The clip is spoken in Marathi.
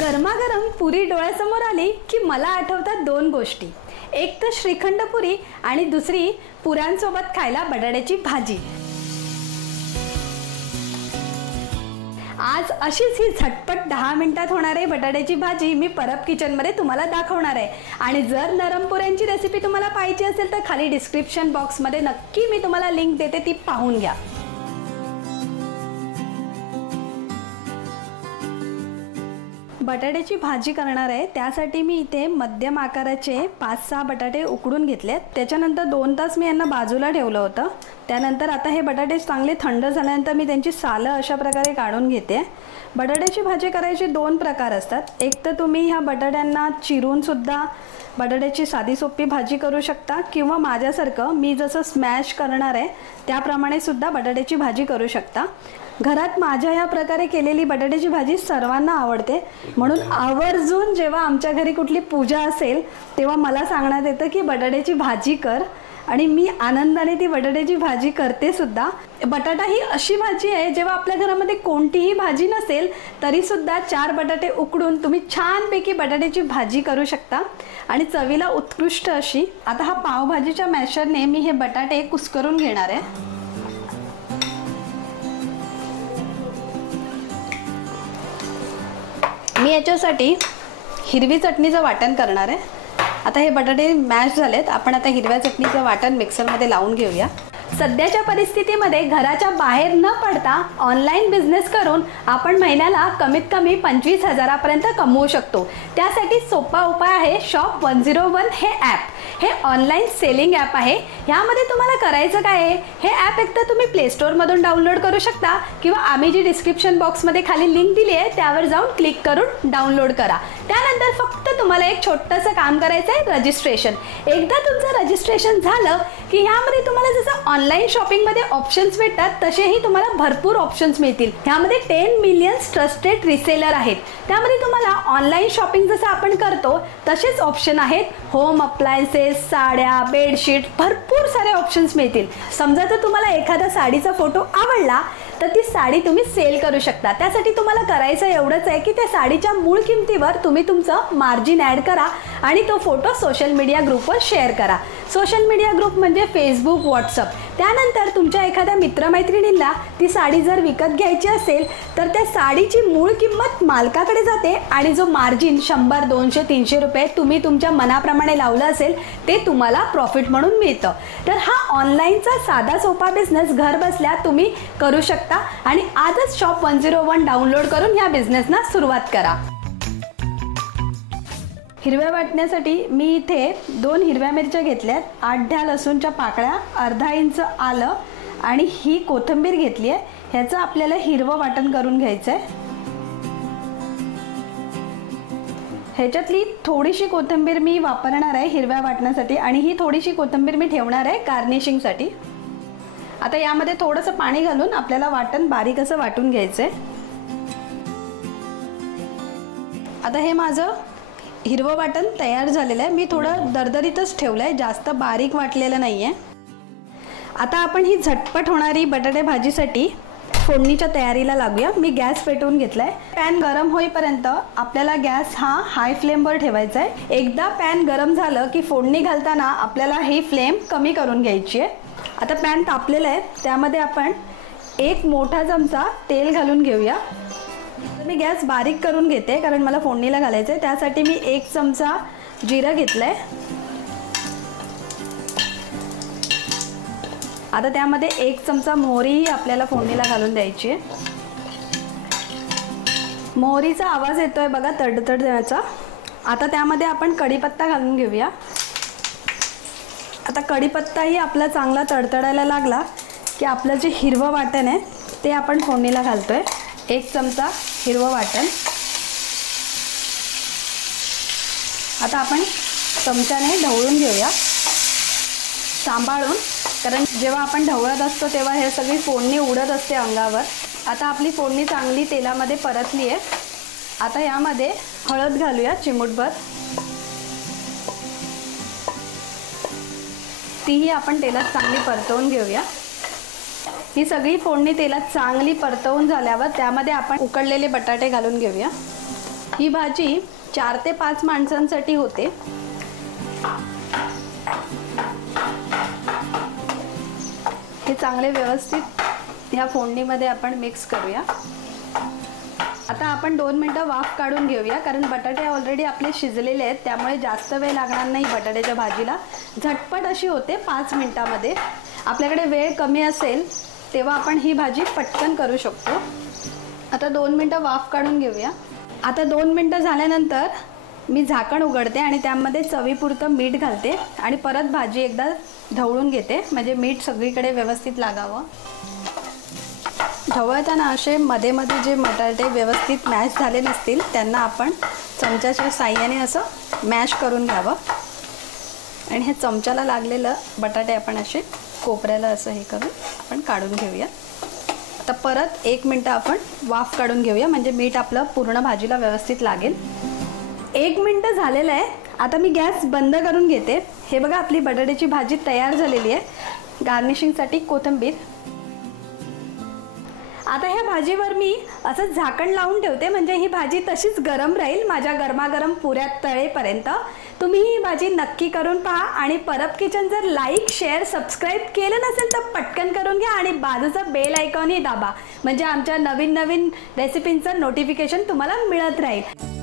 गरमागरम पुरी डोळ्यासमोर आली की मला आठवतात दोन गोष्टी. एक तर श्रीखंड पुरी आणि दुसरी पुऱ्यांसोबत खायला बटाट्याची भाजी. आज अशीच ही झटपट 10 मिनिटात होणारी बटाट्याची भाजी मी परब किचनमध्ये तुम्हाला दाखवणार आहे. आणि जर नरम पुऱ्यांची रेसिपी तुम्हाला पाहिजे असेल तर खाली डिस्क्रिप्शन बॉक्समध्ये नक्की मी तुम्हाला लिंक देते, ती पाहून घ्या. बटाट्याची भाजी करणार आहे त्यासाठी मी इथे मध्यम आकाराचे 5-6 बटाटे उकडून घेतलेत. त्याच्यानंतर 2 तास मी यांना बाजूला ठेवलं होतं. त्यानंतर आता हे बटाटे चांगले थंड झाल्यानंतर मी त्यांची सालं अशा प्रकारे काढून घेते. बटाट्याची भाजी करायचे 2 प्रकार असतात. एक तर तुम्ही ह्या बटाट्यांना चिरून सुद्धा बटाट्याची साधी सोपी भाजी करू शकता, किंवा माझ्यासारखं मी जसं स्मॅश करणार आहे त्याप्रमाणे सुद्धा बटाट्याची भाजी करू शकता. घरात माझ्या या प्रकारे केलेली बटाट्याची भाजी सर्वांना आवडते, म्हणून आवर्जून जेव्हा आमच्या घरी कुठली पूजा असेल तेव्हा मला सांगण्यात येतं की बटाट्याची भाजी कर, आणि मी आनंदाने ती बटाट्याची भाजी करते सुद्धा. बटाटा ही अशी भाजी आहे जेव्हा आपल्या घरामध्ये कोणतीही भाजी नसेल तरी सुद्धा 4 बटाटे उकडून तुम्ही छानपैकी बटाट्याची भाजी करू शकता आणि चवीला उत्कृष्ट अशी. आता हा पावभाजीच्या मॅशरने मी हे बटाटे कुस्करून घेणार आहे. मी याच्यासाठी हिरवी चटणीचं वाटण करणार आहे. आता हे बटाटे मॅश झालेत, आपण आता हिरव्या चटणीचं वाटण मिक्सरमध्ये लावून घेऊया. सध्याच्या परिस्थितीमध्ये घराच्या बाहेर न पडता ऑनलाईन बिझनेस करून आपण महिन्याला कमीत कमी 25,000पर्यंत कमवू शकतो. त्यासाठी सोपा उपाय आहे शॉप 101 हे ॲप. हे ऑनलाईन सेलिंग ॲप आहे. ह्यामध्ये तुम्हाला करायचं काय आहे, हे ॲप एकतर तुम्ही प्ले स्टोअरमधून डाउनलोड करू शकता, किंवा आम्ही जी डिस्क्रिप्शन बॉक्समध्ये खाली लिंक दिली आहे त्यावर जाऊन क्लिक करून डाउनलोड करा. त्यानंतर फक्त तुम्हाला एक छोटंसं काम करायचं आहे, रजिस्ट्रेशन. एकदा तुमचं रजिस्ट्रेशन झालं की ह्यामध्ये तुम्हाला जसं ऑनलाईन शॉपिंगमध्ये ऑप्शन्स भेटतात तसेही तुम्हाला भरपूर ऑप्शन्स मिळतील. ह्यामध्ये 10 मिलियन ट्रस्टेड रिसेलर आहेत. त्यामध्ये तुम्हाला ऑनलाईन शॉपिंग जसं आपण करतो तसेच ऑप्शन आहेत. होम अप्लायन्सेस, साड्या, बेडशीट, भरपूर सारे ऑप्शन्स मिळतील. समजा जर तुम्हाला एखादा साडीचा फोटो आवडला तर ती साडी तुम्ही सेल करू शकता. त्यासाठी तुम्हाला करायचं एवढंच आहे की त्या साडीच्या मूळ किमतीवर तुम्ही तुमचं मार्जिन ॲड करा आणि तो फोटो सोशल मीडिया ग्रुपवर शेअर करा. सोशल मीडिया ग्रुप म्हणजे फेसबुक, व्हॉट्सअप. त्यानंतर तुमच्या एखाद्या मित्रमैत्रिणींना ती साडी जर विकत घ्यायची असेल तर त्या साडीची मूळ किंमत मालकाकडे जाते आणि जो मार्जिन 100, 200, 300 रुपये तुम्ही तुमच्या मनाप्रमाणे लावलं असेल ते तुम्हाला प्रॉफिट म्हणून मिळतं. तर हा ऑनलाईनचा साधा सोपा बिझनेस घर बसल्या तुम्ही करू शकता आणि आजच शॉप 101 डाउनलोड करून ह्या बिझनेसना सुरुवात करा. हिरव्या वाटण्यासाठी मी इथे 2 हिरव्या मिरच्या घेतल्यात, 8-10 लसूणच्या पाकळ्या, अर्धा इंच आलं आणि ही कोथिंबीर घेतली आहे. ह्याचं आपल्याला हिरवं वाटण करून घ्यायचं आहे. ह्याच्यातली थोडीशी कोथिंबीर मी वापरणार आहे हिरव्या वाटण्यासाठी आणि ही थोडीशी कोथिंबीर मी ठेवणार आहे गार्निशिंगसाठी. आता यामध्ये थोडंसं पाणी घालून आपल्याला वाटण बारीक असं वाटून घ्यायचं आहे. आता हे माझं हिरवं वाटण तयार झालेलं आहे. मी थोडं दरदरीतच ठेवलं आहे, जास्त बारीक वाटलेलं नाही आहे. आता आपण ही झटपट होणारी बटाटे भाजीसाठी फोडणीच्या तयारीला लागूया. मी गॅस पेटवून घेतला आहे. पॅन गरम होईपर्यंत आपल्याला गॅस हा हाय फ्लेमवर ठेवायचा आहे. एकदा पॅन गरम झालं की फोडणी घालताना आपल्याला ही फ्लेम कमी करून घ्यायची आहे. आता पॅन तापलेलं आहे, त्यामध्ये आपण 1 मोठा चमचा तेल घालून घेऊया. मी गॅस बारीक करून घेते कारण मला फोडणीला घालायचं आहे. त्यासाठी मी 1 चमचा जिरं घेतलं आहे. आता त्यामध्ये 1 चमचा मोहरीही आपल्याला फोडणीला घालून द्यायची आहे. मोहरीचा आवाज येतोय बघा तडतड देण्याचा. आता त्यामध्ये आपण कढीपत्ता घालून घेऊया. आता कढीपत्ताही आपला चांगला तडतडायला लागला की आपलं जे हिरवं वाटण आहे ते आपण फोडणीला घालतोय. 1 चमचा हिरवं वाटण. आता आपण चमच्याने ढवळून घेऊया सांभाळून, कारण जेव्हा आपण ढवळत असतो तेव्हा हे सगळी फोडणी उडत असते अंगावर. आता आपली फोडणी चांगली तेलामध्ये परतली आहे. आता यामध्ये हळद घालूया चिमूटभर. तीही आपण तेलात चांगली परतवून घेऊया. ही सगळी फोडणी तेलात चांगली परतवून झाल्यावर त्यामध्ये आपण उकडलेले बटाटे घालून घेऊया. ही भाजी 4 ते 5 माणसांसाठी होते. हे चांगले व्यवस्थित ह्या फोडणीमध्ये आपण मिक्स करूया. आता आपण 2 मिनिटं वाफ काढून घेऊया, कारण बटाटे ऑलरेडी आपले शिजलेले आहेत, त्यामुळे जास्त वेळ लागणार नाही बटाट्याच्या भाजीला. झटपट अशी होते 5 मिनिटामध्ये. आपल्याकडे वेळ कमी असेल तेव्हा आपण ही भाजी पटकन करू शकतो. आता 2 मिनिटं वाफ काढून घेऊया. आता 2 मिनिटं झाल्यानंतर मी झाकण उघडते आणि त्यामध्ये चवीपुरतं मीठ घालते आणि परत भाजी एकदा ढवळून घेते, म्हणजे मीठ सगळीकडे व्यवस्थित लागावं. ढवळताना असे मध्ये मध्ये जे बटाटे व्यवस्थित मॅश झाले नसतील त्यांना आपण चमच्याच्या साहाय्याने असं मॅश करून घ्यावं. आणि हे चमच्याला लागलेलं बटाटे आपण असे कोपऱ्याला असं हे करून आपण काढून घेऊया. आता परत 1 मिनिट आपण वाफ काढून घेऊया, म्हणजे मीठ आपलं पूर्ण भाजीला व्यवस्थित लागेल. 1 मिनिट झालेलं आहे. आता मी गॅस बंद करून घेते. हे बघा, आपली बटाट्याची भाजी तयार झालेली आहे. गार्निशिंगसाठी कोथिंबीर. आता ह्या भाजीवर मी असं झाकण लावून ठेवते, म्हणजे ही भाजी तशीच गरम राहील माझ्या गरमागरम पुऱ्या तळेपर्यंत. तुम्ही ही भाजी नक्की करून पहा आणि परब किचन जर लाईक, शेअर, सबस्क्राईब केलं नसेल तर पटकन करून घ्या आणि बाजूचा बेल आयकॉनही दाबा, म्हणजे आमच्या नवीन नवीन रेसिपींचं नोटिफिकेशन तुम्हाला मिळत राहील.